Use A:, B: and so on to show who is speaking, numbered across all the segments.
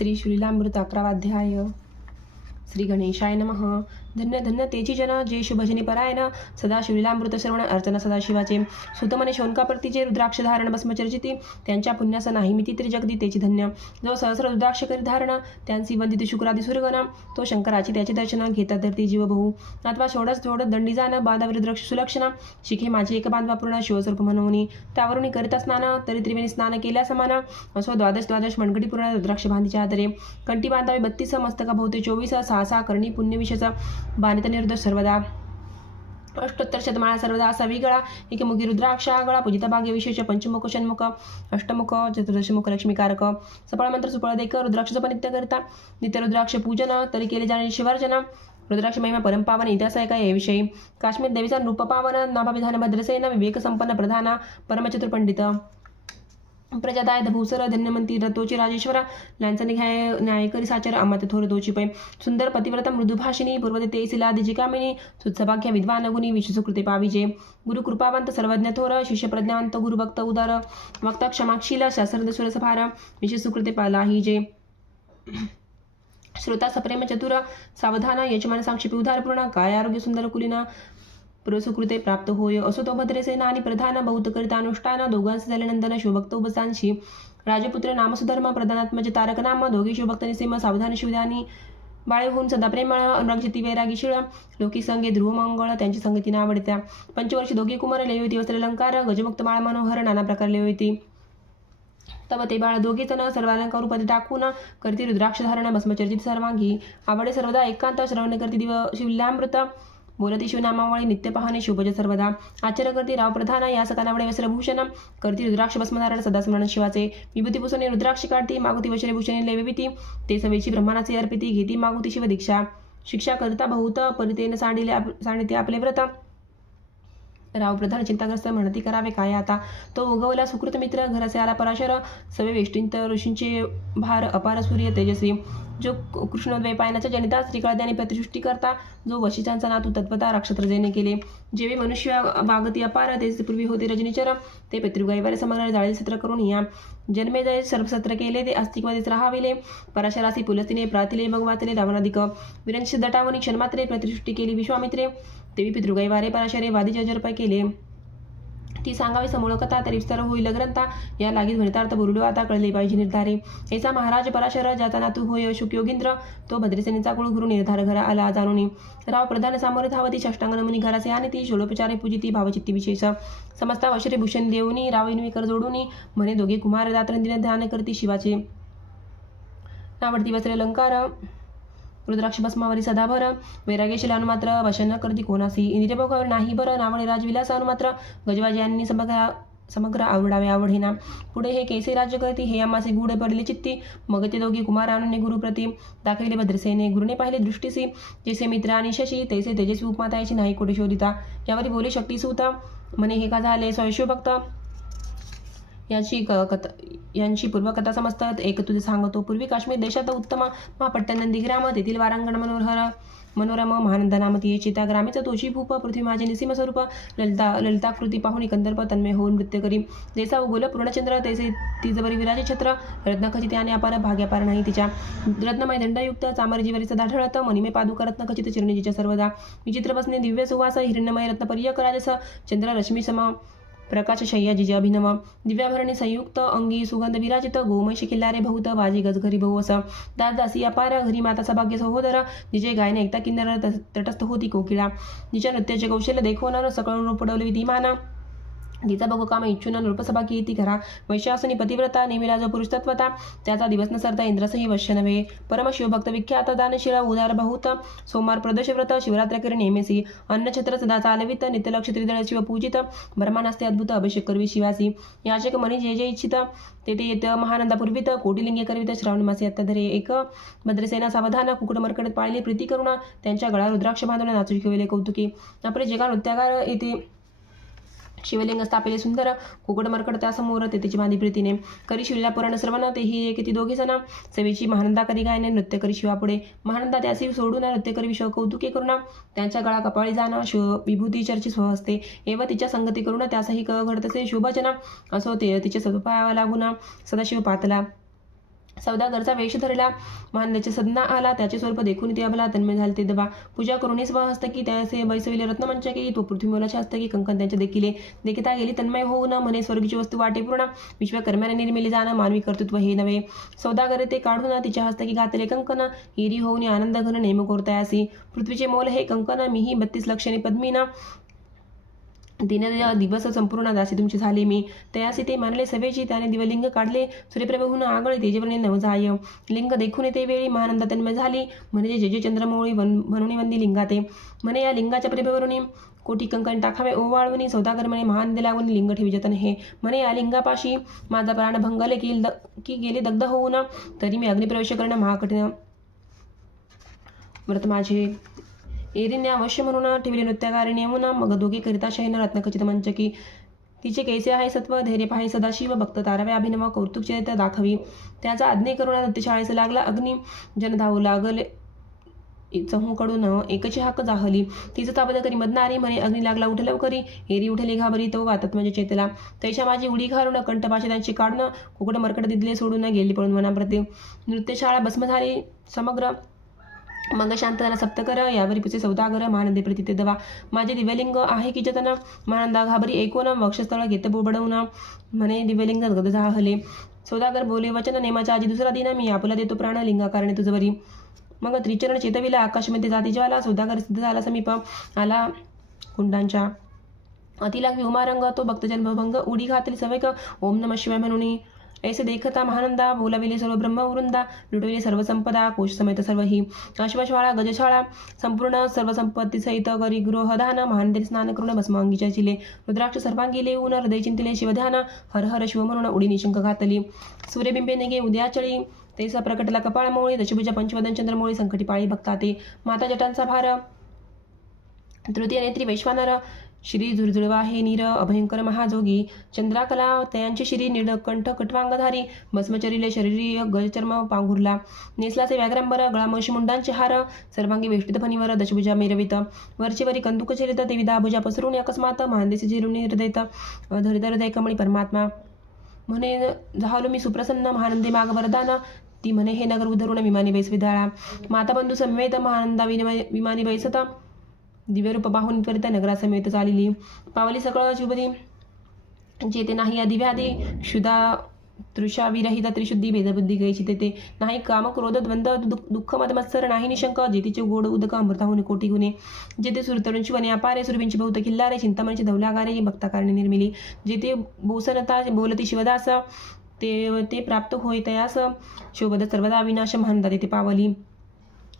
A: श्री श्रीलामृत अकरावाध्याय श्री गणेशाय नमः. धन्य धन्य तेची जन जे शुभजनी परायण। सदा शिवलीलामृत श्रवण अर्चना सदाशिवाचे सुतमने शोनकाप्रतीचे रुद्राक्ष धारण भस्मचर्चिती। त्यांच्या पुण्यास नाही मिती त्रिजगदी तेची धन्य। जो सहस्र रुद्राक्ष करी धारण त्यांची वंदित शुक्रादी सुरगण। तो शंकराची त्याचे दर्शन घेतात धरती जीव बहु। अथवा षोडस सोडत दंडी जाण बांधावी रुद्राक्ष सुलक्षण। शिखे माझे एक बांधवा पूर्ण शिवस्वरूप म्हणून त्यावरून करीता स्नान तरी त्रिवेणी स्नान केल्या समान। असो द्वादश द्वादश मणगडी पूर्ण रुद्राक्ष बांधीच्या आदरे कंटी बांधावे बत्तीस मस्तका भोवते चोवीस सहा सहा करणी पुण्यविशेष। बाणित निरुद्ध सर्वदा. अष्टोत्तर शतमाळा सर्वदा असा विगळा एकमुखी रुद्राक्षा गळा पूजिता भाग्य विशेष. पंचमुख षण्मुख. अष्टमुख चतुर्दशमुख लक्ष्मीकारक. सफळ मंत्र सुफळ देक रुद्राक्षचं पण नित्य करता. नित्य रुद्राक्ष पूजन. तरी केले जाणे शिवार्चन रुद्राक्ष महिमा परमपावन इतिहास आहे काय याविषयी. काश्मीर देवीचा नृप पावन. नाभाविधान भद्रसेन. विवेक संपन्न प्रधान. परमचतुर्पंडित प्रजादाय भूसर धन्यमंती रतोची राजेश्वर लांचनी न्याय न्यायकरी साचर अमात थोर दोची पै सुंदर पतिव्रता मृदुभाषिनी पूर्वते शिला दिजिकामिनी सुत्सभाग्य विद्वान गुणी विश्वसुकृते पाविजे गुरु कृपावंत सर्वज्ञ थोर शिष्य प्रज्ञावंत गुरुभक्त उदार वक्ता क्षमाक्षील शास्त्रद सुरसभार विश्वसुकृते पालाही श्रोता सप्रेम चतुर सावधान यजमान साक्षेपी उदारपूर्ण काय आरोग्य सुंदर कुलीना पुरसुकृते प्राप्त होय. असो तो भद्रसेना आणि प्रधान बहुत अनुष्ठान. दोघांचे झाल्यानंतर शिवभक्त उपसांशी राजपुत्र नामसुधर्म प्रधानात्मज तारक नाम दोघे शिवभक्त निसेम सावधान शिवधानी बाळे होऊन सदा प्रेमळ अनुरागशती वैरागी शिळ लोकी संगे ध्रुवमंगळ त्यांची संगती आवडत्या पंचवर्षी दोघे कुमार लेविती वस्त्र अलंकार गजमुक्त बाळ मनोहर नाना प्रकार लेविती तब ते बाळ दोघे तन सर्वालंकार रूपात टाकून करती रुद्राक्ष धारण भस्मचर्चित सर्वांगी. आवडे सर्वदा एकांत श्रवण करती दिव शिवल्यामृत बोलती शिवनामावळी नित्य पाहणे शुभज सर्वदा. आचार्य करती राव प्रधान या सकानावळे वस्त्रभूषण करती रुद्राक्ष भस्मधारण सदास्मरण शिवाचे. विभूती पुसणे रुद्राक्ष काढती मागुती वस्त्रभूषणे लेविती ते सवेची ब्रह्मानाचे अर्पिती घेती मागुती शिव दीक्षा शिक्षा करता बहुत परितेन सांडिले आप सांडिते आपले व्रत. राव प्रधान चिंताग्रस्त म्हणती करावे काय आता? तो उगवला सुकृत मित्र घराचे आला पराशर. सवे वेष्टींत ऋषींचे भार अपार सूर्य तेजस्वी. जो कृष्णद्वैपायनाच्या जनिता श्रीकळद्याने प्रतिसृष्टी करता जो वशिष्ठांचा नातू तत्वता राक्षत्रजेने केले. जेवे मनुष्य वागती अपार ते पूर्वी होते रजनीचर ते पितृगाईवारे समग्र जाळी सत्र करून या. जन्मे जय सर्वसत्र केले ते अस्तित्वादेच राहाविले. पराशरासी पुलस्तीने प्रातिले भगवातले दावनाधिक विरंश दटावनी क्षणमात्रे प्रतिसृष्टी केली विश्वामित्रे. देवी पितृगाई वारे पराशरे वादी जजरपाय केले. ती सांगावी समूळ कथा तरी विस्तार होईल ग्रंथा या लागीत भरितार्थ बुरुलो आता कळले पाहिजे निर्धारे. ऐसा महाराज पराशर जाताना तू होय शुक योगींद्र तो भद्रसेनेचा कुळ गुरु निर्धार घरा आला जाणून. राव प्रधान सामोरे धावती षष्टांग नमुनी घरासे आणि ती षोडोपचारे पूजिती भावचित्ती विशेष. समस्ता वशरे भूषण देऊनी राव इनविकर जोडूनी म्हणे दोघे कुमार रात्रंदिने ध्यान करती शिवाचे. नावडती वस्त्रे अलंकार रुद्राक्ष भस्मावरी सदाभर. वैराग्यशील मात्र वशन करती कोणासी इंद्रियभोगावर नाही बरं. नावळे राजविलास मात्र गजवाजी यांनी समग्र समग्र आवडावे आवडीना. पुढे हे केसे राज्य करती? हे आम्हासी गुढ पडले चित्ती. मग ते दोघे कुमार गुरुप्रती दाखविले भद्रसेने. गुरुने पाहिले दृष्टीसी. जैसे मित्र आणि शशी तैसे तेजस्वी उपमातायची नाही कुठे शोधिता? यावरी बोले शक्ती सुता म्हणे हे का झाले? स्वयंभक्त याची क कथा यांची पूर्वकथा समजतात. एक तुझे सांगतो. पूर्वी काश्मीर देशात उत्तम महापट्ट नंदीग्राम तेथील वारांगण मनोहर मनोरम महानंद नामती चिता ग्रामीच तोची भूप पृथ्वी माझे निसीम स्वरूप ललिता ललिताकृती पाहुणी कंदर्प तन्मय होऊन नृत्य करी. जैसा उगोल पूर्णचंद्र तैसे तिजवरी विराजे छत्र. रत्नखचित आणि अपार भाग्यापार नाही तिच्या. रत्नमय दंडयुक्त चामरजीवरी सदा ढळत मणिमय पादुका रत्नखचित चिरणीजीच्या सर्वदा. विचित्र बसने दिव्य सुवास हिरण्यमय रत्नपर्यक राजस चंद्र रश्मी सम प्रकाश शय्या जिजे अभिनव दिव्याभरणी संयुक्त अंगी सुगंध विराजित गोमयशी किल्लारे बहुत वाजी गजघरी भाऊ असं. दासदासी अपार घरी माता सभाग्य सहोदर जिजे गायने एकता किन्नर तटस्थ होती कोकिळा. जिच्या नृत्याचे कौशल्य देखवणार सकळून पडवली पडवले तिचा बघू काम इच्छुना नृपसभा की ती घरा वैश्यासनी पतिव्रता नेमिला जो पुरुषतत्वता. त्याचा दिवस नसरता इंद्रसही वश्य नव्हे. परमशिवभक्त विख्यात दानशिळ उदार बहुत. सोमवार प्रदोषव्रत शिवरात्र नेमेसी. अन्नछत्र सदा चालवित नित्यलक्ष त्रिदळ शिव पूजित. ब्रह्मानास्ते अद्भुत अभिषेक करवी शिवासी. याचक मनी जे जे इच्छित. ते ते येत महानंदापूर्वीत कोटिलिंगे करवित श्रावण मासे अत्याधरे एक. भद्रसेना सावधान कुकुट मरकडत पाळली प्रीती करुणा. त्यांच्या गळा रुद्राक्ष बांधून नाचू शिकविले कौतुकी. आपले जेगा नृत्यागार येते शिवलिंग स्थापिले सुंदर कुकड मरकड त्यासमोर ते तिची बांधी प्रीतीने करी शिवलीला पुराण सर्वांना तेही एक ती दोघी जण. सेवेची महानंदा करी गायने नृत्य करी शिवापुढे. महानंदा त्यासी सोडून नृत्य करी विश्व कौतुके करुणा त्यांच्या गळा कपाळी जाणं शिव विभूती चर्ची स्व असते एव तिच्या संगती करुणा त्यासही क घडतसे शुभजना. असो ते तिचे सदपायावा लागून सदाशिव पातला. सौदागरचा वेश धरला. मानल्याचे सदना आला. त्याचे स्वरूप देखून ते अबला तन्मय झाले ते दबा पूजा करूनही स्वहस्तकी त्याचे बैसविले रत्नमंचकी तो पृथ्वीमोलाच्या हस्तकी कंकण त्यांच्या देखिले देखिता गेली तन्मय होऊ न म्हणे स्वर्गीची वस्तू वाटे पूर्ण. विश्वकर्म्याने निर्मिली जाणं मानवी कर्तृत्व हे नव्हे. सौदागरे ते काढून तिच्या हस्तकी घातले कंकण. हिरी होऊन आनंद घन नेम कोरतयासी पृथ्वीचे मोल हे कंकण. मीही बत्तीस लक्षणे पद्मीना. तिने दिवस संपूर्ण दासी तुमची झाली मी. तयासी ते मानले सभेची त्याने दिवलिंग काढले. सूर्यप्रभहून आगळे तेजवणे नवजाय लिंग देखून ते वेळी महानंद तन्मय झाली. म्हणजे जे जे चंद्रमोळी वन म्हणून वंदी लिंगाते. म्हणे या लिंगाच्या प्रभेवरून कोटी कंकण टाकावे ओवाळवणी सौदागर म्हणे महान दिलावून लिंग ठेवी जतन हे. म्हणे या लिंगापाशी माझा प्राण भंगले की द की गेले दग्ध होऊन तरी मी अग्निप्रवेश करणं महाकठीण व्रत माझे. एरीने अवश्य म्हणून ठेवले नृत्यकारिणी म्हणून मग दोघी करिता शहीन रत्नखचित मंचकी. तिचे कैसे आहे सत्व धैर्य पाहे सदाशिव भक्त तारावे अभिनव कौतुक चरित्र दाखवी. त्याचा आज्ञे करून नृत्यशाळेस लागला. अग्नि जन धावू लागले. चहूकडून एकची हाक जाहली. तिचं ताबद करी मदनारी म्हणे अग्नी लागला उठलव करी एरी उठली घाबरी तो वातात म्हणजे चेतला. तैशा माझी उडी घालून कंठपाशी त्यांची काढणं कुकड मरकट दिदले सोडून गेली पळून मनाप्रती. नृत्यशाळा भस्म झाली. समग्र मंग शांत झाला सप्तकर यावरी पुचे सौदागर महानंदे प्रती दवा. माझे दिव्यलिंग आहे की जतन? महानंदा घाबरी ऐकून वक्षस्थळ घेत बोबडवून म्हणे दिव्यलिंग गद झाहले. सौदागर बोले वचन नेमाच्या आजी दुसरा दिन मी आपला देतो प्राण लिंगा कारणे तुझवरी मग त्रिचरण चेतविला आकाशमध्ये जाती ज्वाला सौदागर सिद्ध झाला समीप आला कुंडांच्या. अतिलाग विहुमारंग तो भक्तजन भंग उडी घातली सवेक ओम नम शिवाय म्हणून. ऐसे देखता महानंदा बोलाविले सर्व ब्रह्मवृंदा लुटविले सर्व संपदा कोश समेत सर्व ही. अश्वशाळा गजशाळा संपूर्ण सर्व संपत्ती सहित करी गृहदान महानंदे स्नान करून भस्मांगीच्या चिले रुद्राक्ष सर्वांगी लेऊन हृदय चिंतिले शिवध्यान हर हर शिव म्हणून उडी निशंक घातली. सूर्यबिंबे निगे उद्याचळी तेसा प्रकटला कपाळमोळी दशभुजा पंचवदन चंद्रमोळी संकटी पाळी भक्ता ते. माता जटांचा भार. तृतीय नेत्री वैश्वानर. श्री झुरझुळवा हे नीर अभयंकर महाजोगी चंद्राकला तयांची श्री निळकंठ कटवांगधारी भस्मचरिले शरीरी गजचर्म पांघुरला नेसलाचे व्याघ्रांबर गळामशी मुंडांचे हार सर्वांगी वेष्टित फणीवर दशभुजा मिरवित वरचेवरी कंदुक चरित ते भुजा पसरून अकस्मात महांदेशी झिरुणी हृदयत धरित हृदय कमळी परमात्मा. म्हणे झालो मी सुप्रसन्न महानंदी माग वरदान ती म्हणे हे नगर उधरून विमानी बैस विधाळा माता बंधू समेत महानंदा विनिमय विमानी बैसत दिव्यरूप पाहून त्वरित नगरासमेत चालिली. पावली सकळ शुभदी. जेते नाही या दिव्यादी क्षुदा तृषा त्रिशुद्धी भेदबुद्धी गैची तेथे नाही काम क्रोध द्वंद्व दुःख मदमत्सर नाही निशंक. जेतीचे गोड उदक अमृताहून कोटी गुणे जेथे सुरतरुंची वने अपारे सुरभिंची बहुत किल्लारे चिंतामणची धवलागारे भक्ताकारणी निर्मिली. जेथे बोसनता बोलती शिवदास ते ते प्राप्त होय तयास. शोभद सर्वदा विनाश म्हणता तेथे पावली.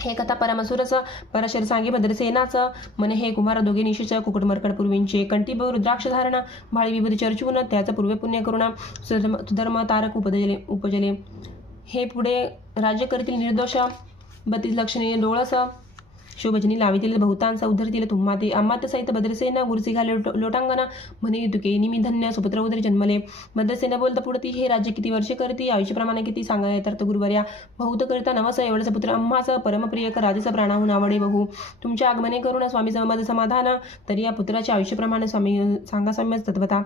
A: हे कथा परमसुरच परशर सांगे भद्रसेनाचं मन हे कुमार दोघे निशिच कुकुट मरकड पूर्वींचे कंठीभ रुद्राक्ष धारणा भाळी विभूती चर्चून त्याचं पूर्वे पुण्य करुणा सुधर्म सुधर्म तारक उपजले उपजले. हे पुढे राज्य करतील निर्दोष बत्तीस लक्षणे डोळस शोभजनी लावितील बहुतांचा उद्धरतील तुम्हा ते आम्हात सहित भद्रसेना गुरुसिघा लोटांगना लोट- म्हणे तुके निमी धन्य सुपुत्र उदरी जन्मले. भद्रसेना बोलता पुढती हे राज्य किती वर्षे करती? आयुष्यप्रमाणे किती? सांगा येतात गुरुवर्या. बहुत करता नवस एवढंच पुत्र अम्मास. परमप्रिय राजाचा प्राणाहून आवडे बहु. तुमच्या आगमने करून स्वामी माझं समाधान. तरी या पुत्राच्या आयुष्यप्रमाणे स्वामी सांगा स्वामी तत्वता.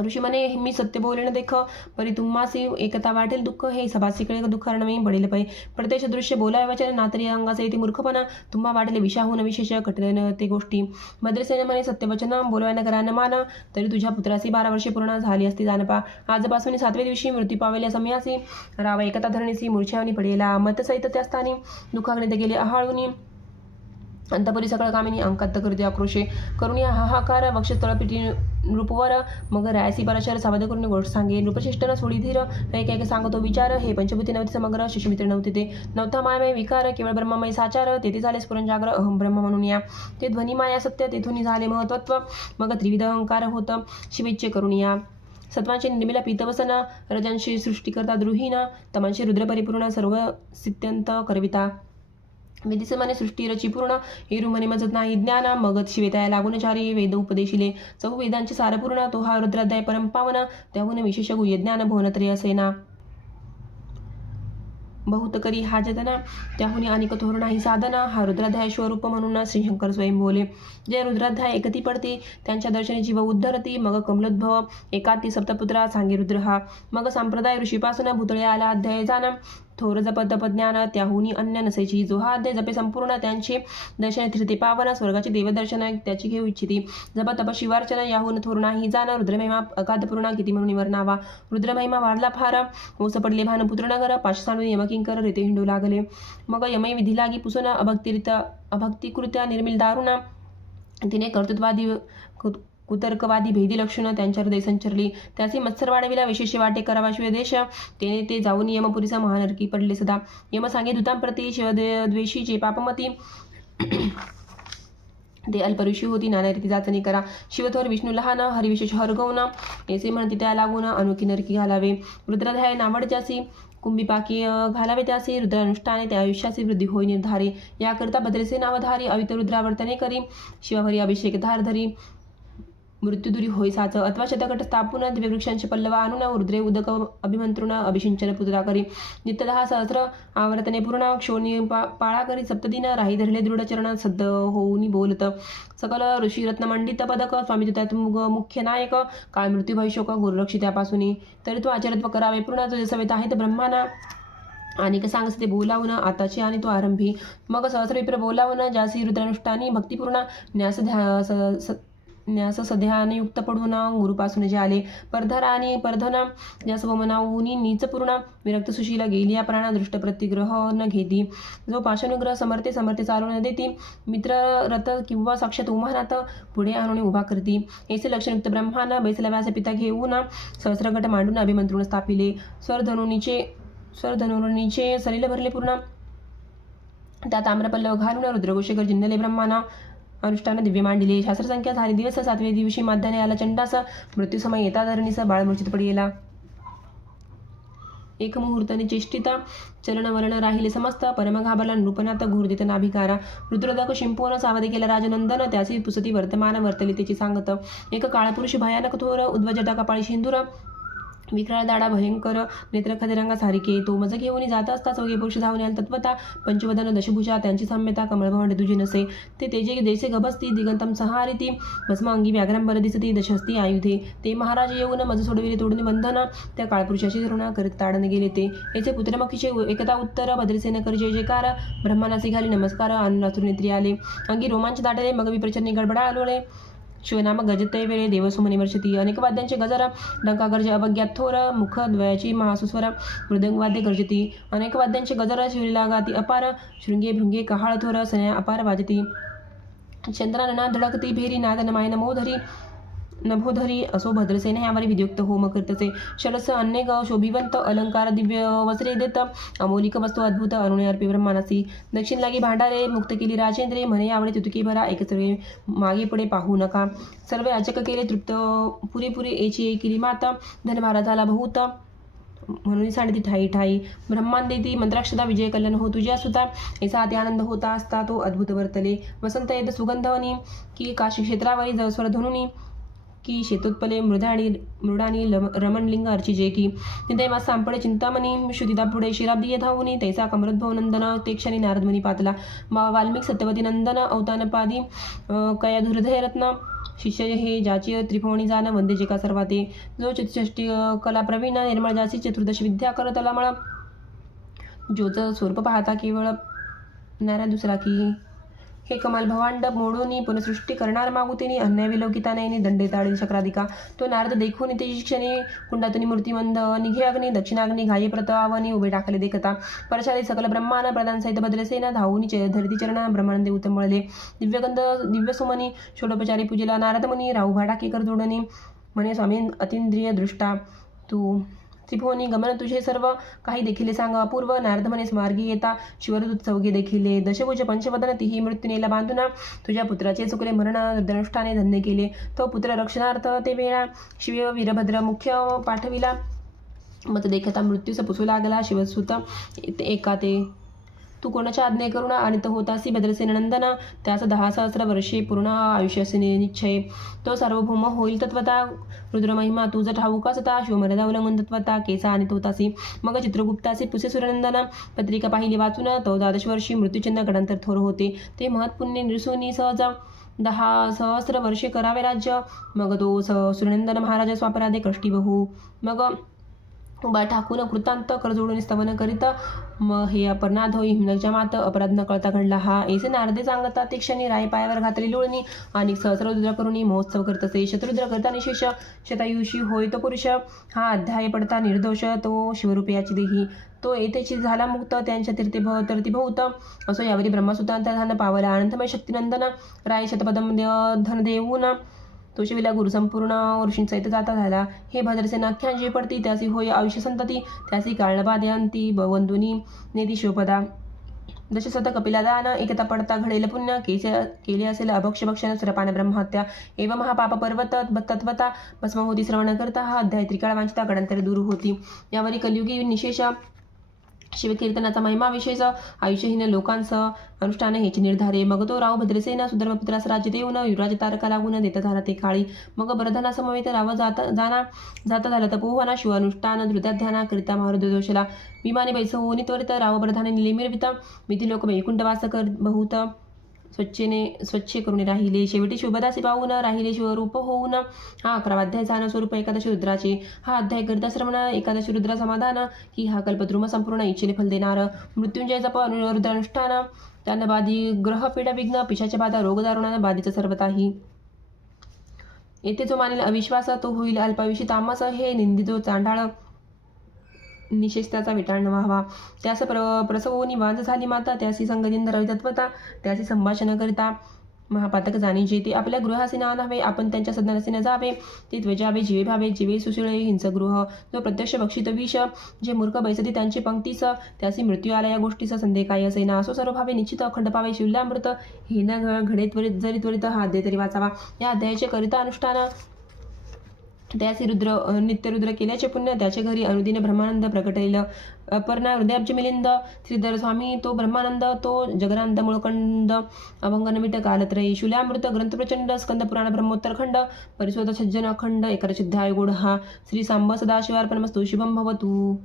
A: ऋषी म्हणे मी सत्य बोलणे देख परी तुम्हासी एकता वाटेल दुःख हे सभासीकडे दुःख नवे बडेल पै प्रत्यक्ष दृश्य बोलाय वचन नातरी अंगाचे ते मूर्खपणा तुम्हा वाटेल विषाहून विशेष कठीण ते गोष्टी मद्रसेने म्हणे सत्यवचन बोलवायला करा न माना तरी तुझ्या पुत्रासी बारा वर्षे पूर्ण झाली असती जानपा आजपासून सातव्या दिवशी मृत्यू पावल्या समयासी राव एकता धरणीसी मूर्छावनी पडेला मतसहित त्या स्थानी दुःखाग्नित गेले आहाळूनी अंतपरी सकळ कामिनी अंकात करते आक्रोशे. करुणी हाहाकार वक्ष तळपिटी नृपवर मग रायसी पराशर सावध करून गोष्ट सांगे. नृपशिष्टन सोडी धीर एक काय सांगतो विचार. हे पंचभूती नव्हते समग्र शिशुमित्र नव्हते ते. नव्हता मायमय विकार केवळ ब्रह्ममय साचार. तेथे झाले स्फुरण जागर अहम ब्रह्म म्हणून या. ते ध्वनी माया सत्य तेथून झाले महत्त्व मग त्रिविध अहंकार होत शिवेच्छे करून या सत्वांचे निर्मिला पीतवसन रजांशी सृष्टीकर्ता द्रुहीन तमांशी रुद्र परिपूर्ण सर्व सित्यंत करविता. विधिसमाने सृष्टी रची पूर्ण हेरू म्हणे मजत नाही. ज्ञान मगत शिवेताय लागून चारी. वेद उपदेशिले चौ वेदांचे सारपूर्ण तो हा रुद्राध्याय परमपावन त्याहून विशेष गुह्य ज्ञान भुवनत्रय असेना बहुत करी हाजतना त्याहून अनेक थोर ही साधना. हा रुद्राध्याय स्वरूप म्हणून श्री शंकर स्वयं बोले. जे रुद्राध्याय एकती पडते. त्यांच्या दर्शनी जीव उद्धरती. मग कमलोद्भव एकाती सप्तपुत्रा सांगे रुद्र हा. मग संप्रदाय ऋषीपासून भूतळे आला अध्याय जाणं. थोर जपतप ज्ञान त्याहून अन्य नसायची. जो हा अध्याय जपे संपूर्ण त्यांचे दर्शन फिरते पावन स्वर्गाचे देवदर्शन त्याची घेऊ इच्छिती. जप तप शिवार्चना याहून थोर नाही जाण रुद्रमहिमा अगाध पूर्ण किती म्हणून वर्णावा रुद्रमहिमा वाढला फार ओस पडले भान पुत्रनगर नगर यमकिंकर रेते हिंडू लागले. मग यमय विधी लागी पुसून अभक्तिरित अभक्तिकृत्या निर्मिल दारुणा तिने कर्तृत्वादी कुतर्कवादी भेदी लक्षणं त्यांच्या हृदय संचरली. त्याचे मत्सर वाढविला विशेष वाटे करावा शिवदेश तेने ते जाऊन यमपुरीचा महानरकी पडले सदा. यम सांगे दूतांप्रती शिवद्वेषीचे पापमती ते अल्पऋषी होती नाना रीती जाचणी करा. शिवथोर विष्णू लहान हरिविशेष हरगवण येसे म्हणते त्या लागून अनोखी नरकी घालावे. रुद्राध्याय नावड ज्यासी कुंभिपाकी घालावे त्यासी. रुद्रानुष्ठाने त्या आयुष्याची वृद्धी होई निर्धारी. याकरिता भद्रेसे नावधारी अवित रुद्रावर्तने करी. शिवावरी अभिषेक धारधरी मृत्युदुरी होई साच अथवा शतकट स्थापून दिव्यवृक्षांचे पल्लव आणून रुद्रे उदक अभिमंत्रुण अभिषिंचन पुत्रा करी नित्यदहा सहस्र आवर्तने पूर्ण क्षोणी पा पाळा करी सप्तदिन राही धरले दृढ चरण सद्द होऊनी बोलत. सकल ऋषी रत्नमंडित पदक स्वामी त्यात मुख्य नायक काळ मृत्यू भविष्यक गुरुरक्षी त्यापासून. तरी तो आचरत्व करावे पूर्ण तुझे सवेत आहेत ब्रह्माना आणि सांगस ते बोलावून आताचे आणि तो आरंभी. मग सहस्र विप्र बोलावून जासी रुद्रानुष्ठानी भक्तिपूर्ण न्यास असं स- स- पडून गुरुपासून जे आले परधरा आणि परधन ज्यास वमनाऊनी नीचपूर्ण विरक्त सुशीला गेली या प्राणा दृष्ट प्रतिग्रह न घेती जो पाषानुग्रह समर्थे समर्थे चालू न देती मित्र रथ किंवा साक्षात उमानात पुढे आणून उभा करती. येथे लक्षणयुक्त ब्रह्मानं बैसला व्यास पिता घेऊन सहस्रगट मांडून अभिमंत्रून स्थापिले. स्वरधनुनीचे स्वरधनुनीचे सलील भरले पूर्ण. त्या ताम्रपल्लव घालून रुद्रघोषेकर जिंदले ब्रह्माना अनुष्ठान दिव्य दिले शास्त्रसंख्या झाली. दिवस सातवे दिवशी माध्याने आला चंडास मृत्यूसमय येता धरणीचा बाळ मूर्छित पडिला एक मुहूर्ताने चेष्टिता चलन वर्ण राहिले समस्त परम घाबरला नृपनाथ घोरदित नाभिकारा. रुद्रदक शिंपोन सावधी केला राजनंदन. त्याची पुसती वर्तमान वर्तली त्याची सांगत. एक काळपुरुष भयानक थोर उद्वजटा कपाळी सिंधुर विक्राळ दाडा भयंकर नेत्र रंगासारखे येतो तो मज घेऊन जात असता चौघे पुरुष धावून आले तत्वता पंचवदन दशभुषा त्यांची साम्यता कमळभवंड तुझी नसे. ते तेजे जैसे गभस्ती दिगंतम सहारिती भस्म अंगी व्याघ्रांबर दिसती दशहस्ती आयुधे. ते महाराज येऊन मज सोडविले तोडून बंधन त्या काळपुरुषाची धरुणा करीत ताडण गेले ते. याचे पुत्रमखीचे एकता उत्तर भद्रसेन कर जय जयकार ब्रह्मानासी घाली नमस्कार अनुरातुर नेत्री आले. अंगी रोमांच दाटले मग विप्रचरणी गडबडा आलोळे. शिवनाम गजते वेळे देवसुमनी वर्षती अनेक वाद्यांचे गजर डंका गर्ज अवज्ञात थोर मुख द्वयाची महासुस्वर मृदंग वाद्य गर्जती. अनेक वाद्यांचे गजर शिवलीला गाती अपार शृंगे भृंगे कहाळ थोर सन्या अपार वाजती. चंद्रानना धडकती भेरी नादन मायन नमोधरी नभोधरी असो भद्रसेन यावर विद्युक्त होम करतसे. शरस अनेक शोभिवंत अलंकार दिव्य वस्त्रे देत अमोलिक वस्तू अद्भुत अरुणे अर्पी ब्रह्मानसी दक्षिण लागी भांडारे मुक्त केली राजेंद्रे. म्हणे आवडे तुतुकी भरा एक मागे पुढे पाहू नका. सर्व अचक केले तृप्त पुरेपुरे एची केली माता. धनभारा झाला बहुत. म्हणून सांडती ठाई ठाई. ब्रह्मांड देती मंत्राक्षता विजय कल्याण हो तुझ्या सुद्धा ऐसा अति आनंद होता असता तो अद्भुत वर्तले. वसंत येत सुगंधवनी. की काशी क्षेत्रावरी जवस्वर धनुनी. की शेतोत्पले मृदाणी मृडानी लम रमणलिंग अर्ची जे की निदय मा सांपडे चिंतामणी शुद्धिता पुढे शिराब्दी धावुनी तैसा कमरोद्भव नंदन ते क्षणी नारदमुनी पातला मा वाल्मिक सत्यवती नंदन अवतानपादी कया धुरधय रत्न शिष्य हे ज्याची त्रिभुवणी जाण वंदे जे का सर्वाते जो चतुष्टी कला प्रवीण निर्मळ जासी चतुर्दश विद्या करतला मळ जोचं स्वरूप पाहता केवळ नारा दुसरा की हे कमाल भवांड मोडूनी पुनसृष्टी करणार मागुतीने अन्याय विलोकिताने दंडे ताळी शक्राधिका तो नारद देखून ते क्षणी कुंडातुनी मूर्तिमंद निघे अग्नी दक्षिणाग्नी घाई प्रतावनी उभे टाकले देखता. परशाली सकल ब्रह्मान प्रधान सहित भद्रसेना धावूनी च धरती चरणा ब्रह्मानंदे उतमळले दिव्यगंध दिव्यसुमनी षोडोपचारी पूजेला नारदमुनी राहू भाडाकेकर जोडणी. म्हणे स्वामी अतिंद्रिय दृष्टा तू त्रिभुवनी गमन तुझे सर्व. काही देखील सांग अपूर्व. नारद स्मार्गी मार्गी येता. शिवरदूत चौघे देखिले. दशभुज पंचवदन तिही मृत्यूनेला बांधून तुझ्या पुत्राचे चुकले मरण धनुष्ठाने धन्य केले. तो पुत्र रक्षणार्थ ते वेळा शिव वीरभद्र मुख्य पाठविला. मत देखता मृत्यूस पुसू लागला. शिवसुत एका ते तू कोणाच्या आज्ञे करुणा आणि तो होतासी भद्रसेन नंदन त्याचं दहा सहस्र वर्षे पूर्ण आयुष्याचे निश्चय. तो सार्वभौम होईल तत्वता. रुद्रमहिमा तुझं ठाऊका असता शिवमर्यादा उल्लंघन तत्वता. केसा आणि तोतासी मग चित्रगुप्तासी पुसे सूर्यनंदना पत्रिका पाहिली वाचून तो द्वादश वर्षी मृत्यूचंद गडांतर थोर होते. ते महत्पुण्य निरसुनी सहज. दहा सहस्र वर्षे करावे राज्य. मग तो स सूर्यनंदन महाराज स्वापराधे कष्टी बहू मग उभा ठाकून कृतांत करजोडून स्तवन करीत मग हे अपर्णाध होई हिमनच्या मात अपराध न कळता घडला हा. एसे. नारदे सांगता ते क्षणी राय पायावर घातली लोळणी आणि सहस्ररुद्र करून महोत्सव करत असे. शत्रुद्र करता निशेष शतायुषी होय तो पुरुष. हा अध्याय पडता निर्दोष तो शिवरूपयाची देही. तो येथेची झाला मुक्त त्यांच्या तीर्थे भव तरती भूत असो यावरी धन पावला. अनंतमय शक्तिनंदन राय शतपदम देव धन देऊन तो शिविला गुरु संपूर्ण ऋषींचा इथं जाता झाला. हे भद्रसेन अख्यांशी पडती त्यासी होय आयुष्य संतती त्यासी काळबाद्यांती बवंदुनी नेती शोपदा जसे कपिलादान कपिला दान एकता पडता घडेल पुण्य केसे केले असेल अभक्ष भक्षण सुरपान ब्रह्महत्या एव महापाप पर्वत तत्वता भस्म होती श्रवण करता हा अध्याय त्रिकाळ वांछता गडांतर दूर होती. यावरी कलियुगी निशेष शिवकीर्तनाचा महिमा विशेष आयुष्यहीन लोकांसह अनुष्ठान हेच निर्धारे. मग तो राव भद्रसेना सुधर्मपुत्रास राज्य देऊन युवराज तारका लागून देत झाला ते काळी मग बरधना समवेत राव जाता जाना जाता झाला तपोवना शिव अनुष्ठान धृत्याध्याना करिता महारुद्र दोषला विमाने बैसवून त्वरित राव बरधाने निले विधी लोक वैकुंठवास कर बहुत स्वच्छेने स्वच्छ करून राहिले. शेवटी शुभदासी पाहून राहिले शिवरूप होऊन. हा अकरावा अध्याय झाला. स्वरूप एकादशी रुद्राचे. हा अध्याय करता श्रवण एकादशी रुद्र समाधान. की हा कल्पद्रुम संपूर्ण इच्छेने फल देणार. मृत्युंजय जप रुद्रानुष्ठान. त्यांना बाधी ग्रह पीडा विघ्न पिशाच्या बाधा रोगदारुणानं बाधीचं सर्वताही येथे जो मानेल अविश्वास तो होईल अल्पायुषी तामस. हे निंदितो चांडाळ. निशेष त्याचा विटाळ व्हावा त्यास प्र प्रसवोनी वाज झाली माता त्यासी संगतीन धरावी तत्वता त्यासी संभाषण करिता महापातक जाणी जेते. आपल्या गृहासीना नव्हे आपण त्यांच्या सदनासी न जावे. ते त्वजावे जीवे भावे जीवे सुशिळे हिंसगृह जो प्रत्यक्ष भक्षित विष जे मूर्ख बैसती त्यांची पंक्तीस त्यासी मृत्यू आला या गोष्टीचा संदेह काय असे ना. असो सर्व भावे निश्चित अखंड पावे शिवल्यामृत. हे न घडे त्वरित जरी त्वरित हा अध्याय तरी वाचावा. या अध्यायाचे करिता अनुष्ठान त्याचे रुद्र नित्यरुद्र केल्याचे पुण्य त्याच्या घरी अनुदिन ब्रह्मानंद प्रकटलेलं अपर्णा हृदयाब्ज मिलिंद श्रीधर स्वामी तो ब्रह्मानंद तो जगरानंद मुळकंद अभंगनमिट कालत्रयी शुल्यामृत ग्रंथ प्रचंड स्कंद पुराण ब्रह्मोत्तर खंड परिशोध सज्जन अखंड एकादश अध्याय गुढ हा श्री सांब सदाशिवार्पणमस्तु शुभम भवतु.